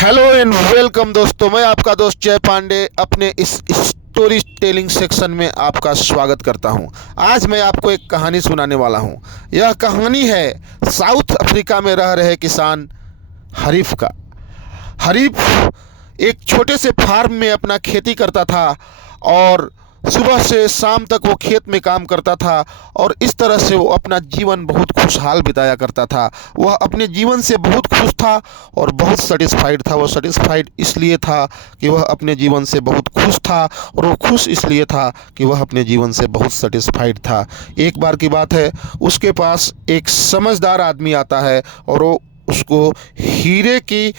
Hello and welcome दोस्तों, मैं आपका दोस्त जय पांडे अपने इस स्टोरी टेलिंग सेक्शन में आपका स्वागत करता हूं। आज मैं आपको एक कहानी सुनाने वाला हूं। यह कहानी है साउथ अफ्रीका में रह रहे किसान हरीफ का। हरीफ एक छोटे से फार्म में अपना खेती करता था और सुबह से शाम तक वो खेत में काम करता था और इस तरह से वो अपना जीवन बहुत खुशहाल बिताया करता था। वह अपने जीवन से बहुत खुश था और बहुत सेटिस्फाइड था। वो सेटिस्फाइड इसलिए था कि वह अपने जीवन से बहुत खुश था और वो खुश इसलिए था कि वह अपने जीवन से बहुत सेटिस्फाइड था। एक बार की बात है, उसके पास एक समझदार आदमी आता है और वो उसको हीरे की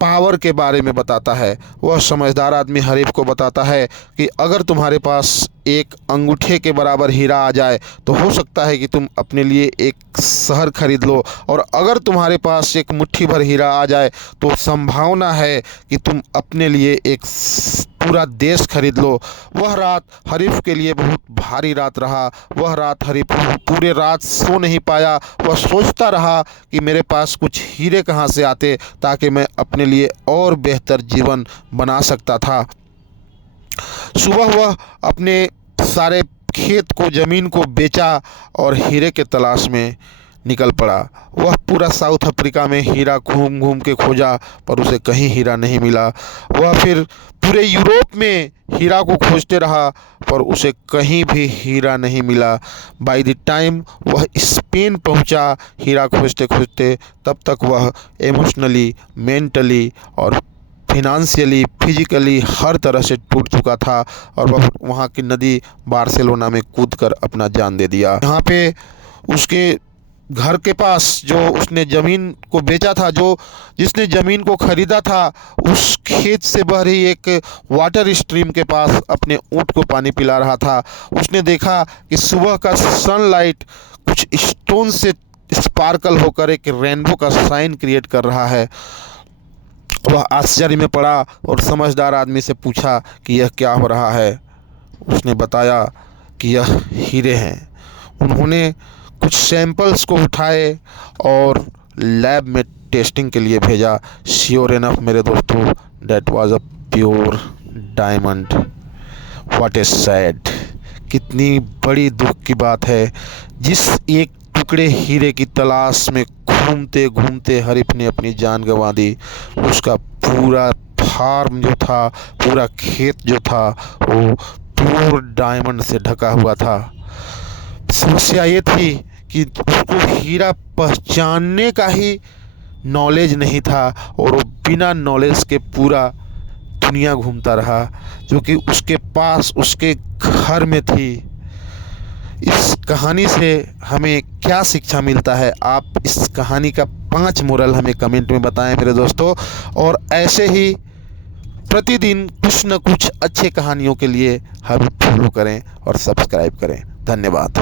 पावर के बारे में बताता है। वह समझदार आदमी हरीफ को बताता है कि अगर तुम्हारे पास एक अंगूठे के बराबर हीरा आ जाए तो हो सकता है कि तुम अपने लिए एक शहर खरीद लो, और अगर तुम्हारे पास एक मुट्ठी भर हीरा आ जाए तो संभावना है कि तुम अपने लिए एक पूरा देश खरीद लो। वह रात हरीफ के लिए बहुत भारी रात रहा। वह रात हरीफ पूरे रात सो नहीं पाया। वह सोचता रहा कि मेरे पास कुछ हीरे कहाँ से आते ताकि मैं अपने लिए और बेहतर जीवन बना सकता था। सुबह वह अपने सारे खेत को, ज़मीन को बेचा और हीरे के तलाश में निकल पड़ा। वह पूरा साउथ अफ्रीका में हीरा घूम घूम के खोजा पर उसे कहीं हीरा नहीं मिला। वह फिर पूरे यूरोप में हीरा को खोजते रहा पर उसे कहीं भी हीरा नहीं मिला। बाय द टाइम वह स्पेन पहुंचा हीरा खोजते खोजते, तब तक वह इमोशनली, मेंटली और फिनंशियली, फिजिकली हर तरह से टूट चुका था और वह वहाँ की नदी बार्सिलोना में कूदकर अपना जान दे दिया। यहाँ पे उसके घर के पास जो उसने ज़मीन को बेचा था, जो जिसने ज़मीन को ख़रीदा था, उस खेत से बह रही एक वाटर स्ट्रीम के पास अपने ऊँट को पानी पिला रहा था। उसने देखा कि सुबह का सनलाइट कुछ स्टोन से स्पार्कल होकर एक रेनबो का साइन क्रिएट कर रहा है। वह आश्चर्य में पड़ा और समझदार आदमी से पूछा कि यह क्या हो रहा है। उसने बताया कि यह हीरे हैं। उन्होंने कुछ सैंपल्स को उठाए और लैब में टेस्टिंग के लिए भेजा। श्योर इनफ मेरे दोस्तों, that was a pure diamond. What is sad, कितनी बड़ी दुख की बात है। जिस एक टुकड़े हीरे की तलाश में घूमते घूमते हरीफ ने अपनी जान गंवा दी। उसका पूरा फार्म जो था, पूरा खेत जो था, वो प्योर डायमंड से ढका हुआ था। समस्या ये थी कि उसको हीरा पहचानने का ही नॉलेज नहीं था और वो बिना नॉलेज के पूरा दुनिया घूमता रहा जो कि उसके पास उसके घर में थी। इस कहानी से हमें क्या शिक्षा मिलता है? आप इस कहानी का 5 मोरल हमें कमेंट में बताएं मेरे दोस्तों, और ऐसे ही प्रतिदिन कुछ न कुछ अच्छे कहानियों के लिए हमें फॉलो करें और सब्सक्राइब करें। धन्यवाद।